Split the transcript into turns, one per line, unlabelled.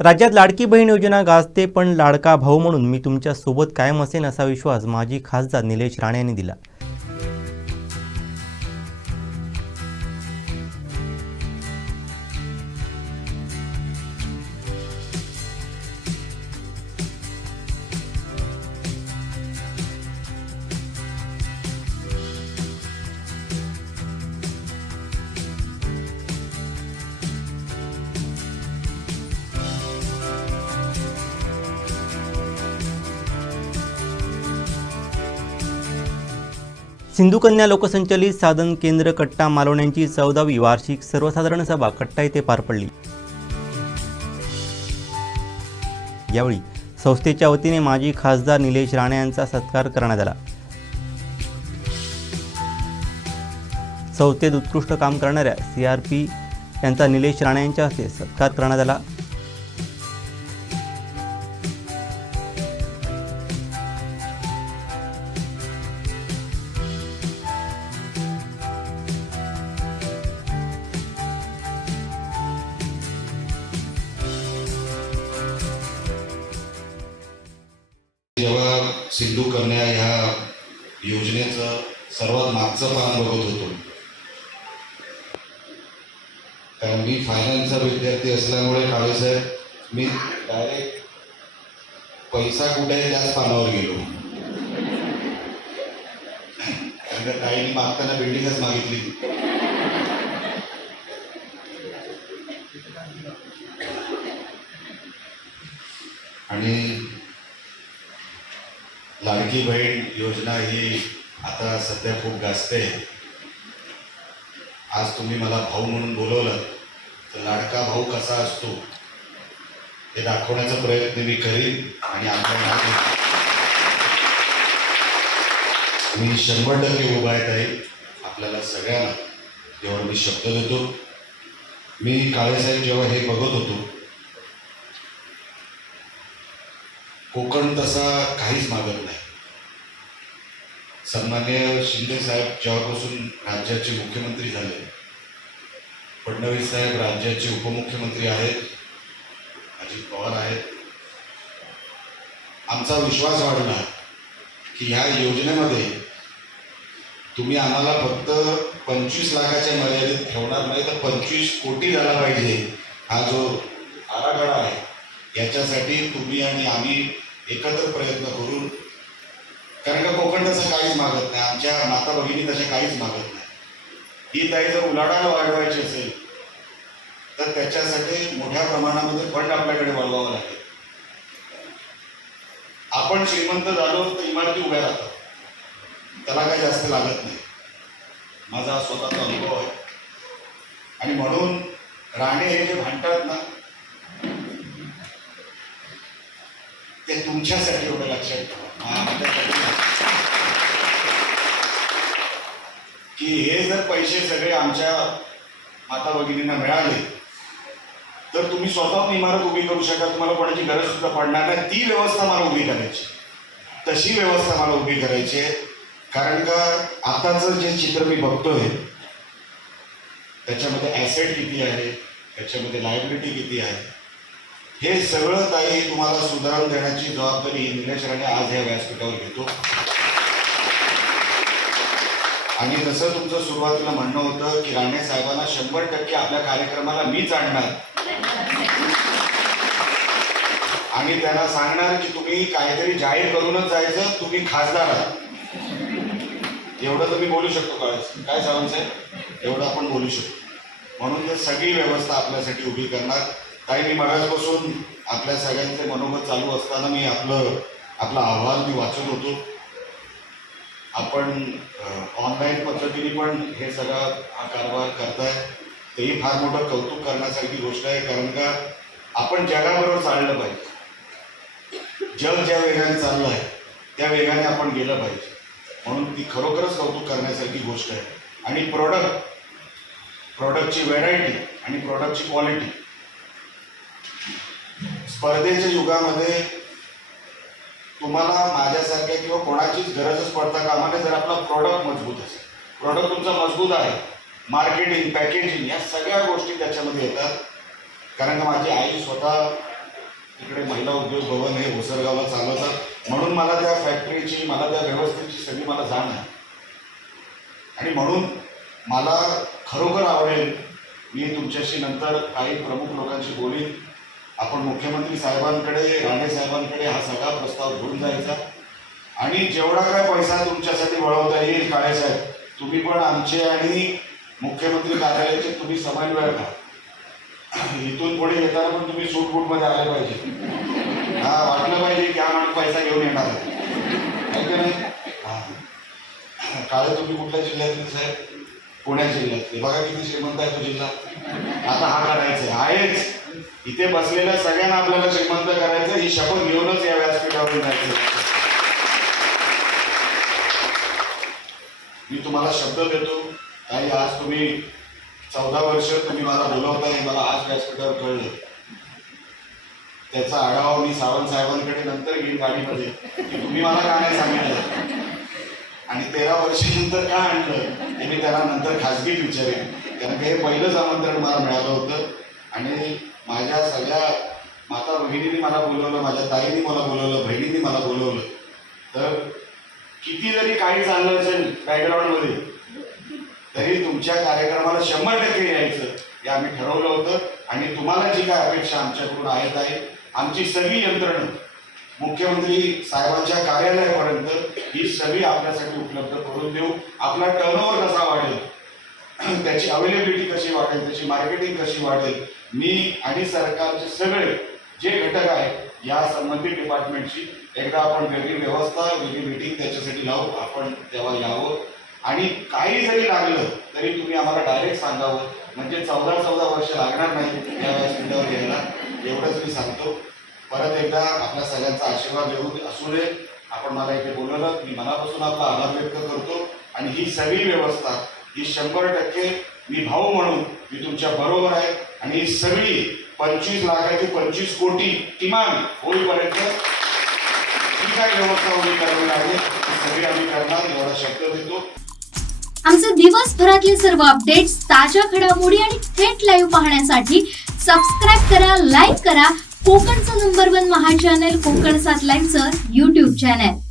राज्यात लाडकी बहीण योजना गाजते पण लाडका भाऊ म्हणून मी तुमच्यासोबत कायम असेन असा विश्वास माजी खासदार निलेश राणे यांनी दिला. सिंधुकन्या लोकसंचलित साधन केंद्र कट्टा मालवण्यांची चौदावी वार्षिक सर्वसाधारण सभा कट्टा येथे पार पडली. यावेळी संस्थेच्या वतीने माजी खासदार निलेश राणे यांचा सत्कार करण्यात आला. संस्थेत उत्कृष्ट काम करणाऱ्या सी आर पी यांचा निलेश राणे यांच्या हस्ते सत्कार करण्यात आला.
सिंधू कन्या ह्या योजनेचं सर्वात मागचं पान बघत होतो. कारण मी फायनान्सचा विद्यार्थी असल्यामुळे काळेसाहेब मी डायरेक्ट पैसा कुठे आहे त्याच पानावर गेलो. कारण का ताईने मागताना बिल्डिंगच मागितली. आणि लाडकी बहीण योजना ही आता सध्या खूप गाजते. आज तुम्ही मला भाऊ म्हणून बोलवलं तर लाडका भाऊ कसा असतो हे दाखवण्याचा प्रयत्न मी करीन आणि आमच्या मी शंभर टक्के उभा आहे आपल्याला सगळ्यांना जेव्हा मी शब्द देतो. मी काळेसाहेब जेव्हा हे बघत होतो कोकण तसा काहीच मागत नाही. सन्मान्य शिंदे साहेब जेव्हापासून राज्याचे मुख्यमंत्री झाले फडणवीस साहेब राज्याचे उपमुख्यमंत्री आहेत अजित पवार आहेत आमचा विश्वास वाढला की ह्या योजनेमध्ये तुम्ही आम्हाला फक्त पंचवीस लाखाच्या मर्यादेत ठेवणार नाही तर पंचवीस कोटी झाला पाहिजे. हा जो आराखडा आहे याच्यासाठी तुम्ही आणि आम्ही एकत्र प्रयत्न करून कारण का मागत नाही. आमच्या माता भगिनी तशा काहीच मागत नाही. ही ताई जर उलाढाल वाढवायची असेल तर त्याच्यासाठी मोठ्या प्रमाणामध्ये फंड आपल्याकडे वळवावं लागेल. आपण श्रीमंत झालो तर इमारती उभ्या राहतात. त्याला काही जास्त लागत नाही. माझा स्वतःचा अनुभव आहे. आणि म्हणून राणे हे जे भांडतात ना ते तुमच्यासाठी एवढं लक्षात ठेवा आमच्यासाठी नाही. की हे जर पैसे सगळे आमच्या माता भगिनींना मिळाले तर तुम्ही स्वतःहून इमारत उभी करू शकाल तुम्हाला कोणाची गरज सुद्धा पडणार नाही. ती व्यवस्था मला उभी करायची. तशी व्यवस्था मला उभी करायची आहे. कारण का आताचं जे चित्र मी बघतोय त्याच्यामध्ये ॲसेट किती आहे त्याच्यामध्ये लायबिलिटी किती आहे हे सगळं काही तुम्हाला सुधारून देण्याची जबाबदारी निलेश राणे आज या व्यासपीठावर घेतो. आणि जसं तुमचं सुरुवातीला म्हणणं होतं की राणे साहेबांना शंभर टक्के आपल्या कार्यक्रमाला मीच आणणार. आणि त्यांना सांगणार की तुम्ही काहीतरी जाहीर करूनच जायचं तुम्ही खासदार आहात. एवढं तर मी बोलू शकतो काय काय सावंत साहेब? एवढं आपण बोलू शकतो. म्हणून ते सगळी व्यवस्था आपल्यासाठी उभी करणार. ताई मी मगाजपासून आपल्या सगळ्यांचे मनोगत चालू असताना मी आपलं आपला अहवाल मी वाचत होतो. आपण ऑनलाईन पद्धतीने पण हे सगळं हा कारभार करताय. तेही फार मोठं कौतुक करण्यासारखी गोष्ट आहे कारण का आपण जगाबरोबर चाललं पाहिजे. जग ज्या वेगाने चाललं आहे त्या वेगाने आपण गेलं पाहिजे. म्हणून ती खरोखरच कौतुक करण्यासारखी गोष्ट आहे. आणि प्रॉडक्ट प्रॉडक्टची व्हेरायटी आणि प्रॉडक्टची क्वालिटी स्पर्धेच्या युगामध्ये तुम्हाला माझ्यासारख्या किंवा कोणाचीच गरजच पडता कामा नये जर आपला प्रॉडक्ट मजबूत असेल. प्रॉडक्ट तुमचा मजबूत आहे. मार्केटिंग पॅकेजिंग या सगळ्या गोष्टी त्याच्यामध्ये येतात. कारण का माझी आई स्वतः इकडे महिला उद्योग भवन हे ओसरगावला चालवतात. म्हणून मला त्या फॅक्टरीची मला त्या व्यवस्थेची सगळी मला जाण आहे. आणि म्हणून मला खरोखर आवडेल मी तुमच्याशी नंतर काही प्रमुख लोकांशी बोलीन. आपण मुख्यमंत्री साहेबांकडे राणे साहेबांकडे हा सगळा प्रस्ताव घेऊन जायचा. आणि जेवढा काय पैसा तुमच्यासाठी वळवता येईल काळेसाहेब तुम्ही पण आमचे आणि मुख्यमंत्री कार्यालयाचे तुम्ही समन्वय का इथून पुढे येताना पण तुम्ही सूट बूटमध्ये आले पाहिजे. हा वाटलं पाहिजे की हा माणूस पैसा घेऊन येणार आहे. नाही? हा. काळे तुम्ही कुठल्या जिल्ह्यातले साहेब? पुण्या जिल्ह्यातले. बघा किती श्रीमंत आहे तो जिल्हा. आता हा करायचा आहे. आहेच. इथे बसलेल्या सगळ्यांना आपल्याला श्रीमंत करायचं ही शपथ घेऊनच या व्यासपीठावर जायचं. मी तुम्हाला शब्द देतो. काही आज तुम्ही चौदा वर्ष तुम्ही मला बोलवताय हे मला आज व्यासपीठावर कळलं. त्याचा आढावा मी सावंत साहेबांकडे नंतर घेईन गाडीमध्ये. की तुम्ही मला का नाही सांगितलं? आणि तेरा वर्षानंतर का आणलं? हे मी त्याला नंतर खाजगीत विचारेन. कारण की हे पहिलंच आमंत्रण मला मिळालं होतं. आणि माझ्या सगळ्या माता बहिणीने मला बोलवलं माझ्या ताईंनी मला बोलवलं बहिणीने मला बोलवलं. तर किती जरी काही चाललं असेल बॅकग्राऊंडमध्ये तरी तुमच्या कार्यक्रमाला शंभर टक्के यायचं. हे आम्ही ठरवलं होतं आणि तुम्हाला जी काय अपेक्षा आमच्याकडून आहेत आहे आमची सगळी यंत्रणा मुख्यमंत्री साहेबांच्या कार्यालयापर्यंत ही सगळी आपल्यासाठी उपलब्ध करून देऊ. आपला टर्नओव्हर कसा वाढेल? त्याची अवेलेबिलिटी कशी वाढेल त्याची मार्केटिंग कशी वाढेल मी आणि सरकारचे सगळे जे घटक आहेत या संबंधित डिपार्टमेंटची एकदा आपण वेगळी व्यवस्था वेगळी मीटिंग त्याच्यासाठी लावू आपण तेव्हा यावं. आणि काही जरी लागलं तरी तुम्ही आम्हाला डायरेक्ट सांगावं. म्हणजे चौदा चौदा वर्ष लागणार नाही या व्यासपीठावर यायला. एवढंच मी सांगतो. परत एकदा आपल्या सगळ्यांचा आशीर्वाद देऊन असू दे. आपण मला इथे बोलवलं मी मनापासून आपला आभार व्यक्त करतो. आणि ही सगळी व्यवस्था ही शंभर टक्के मी भाऊ म्हणून मी तुमच्या बरोबर आहे. आणि ही सगळी पंचवीस लाखाची पंचवीस कोटी किमान होईपर्यंत जी काय व्यवस्था उभी करावी लागेल सगळी आम्ही करणार एवढा शब्द देतो.
आमचे दिवसभरातले सर्व अपडेट्स ताज्या घडामोडी आणि थेट लाईव्ह पाहण्यासाठी सबस्क्राईब करा लाईक करा. कोकणचं नंबर वन महा चॅनल कोकण सात लाईव्हचं युट्यूब चॅनल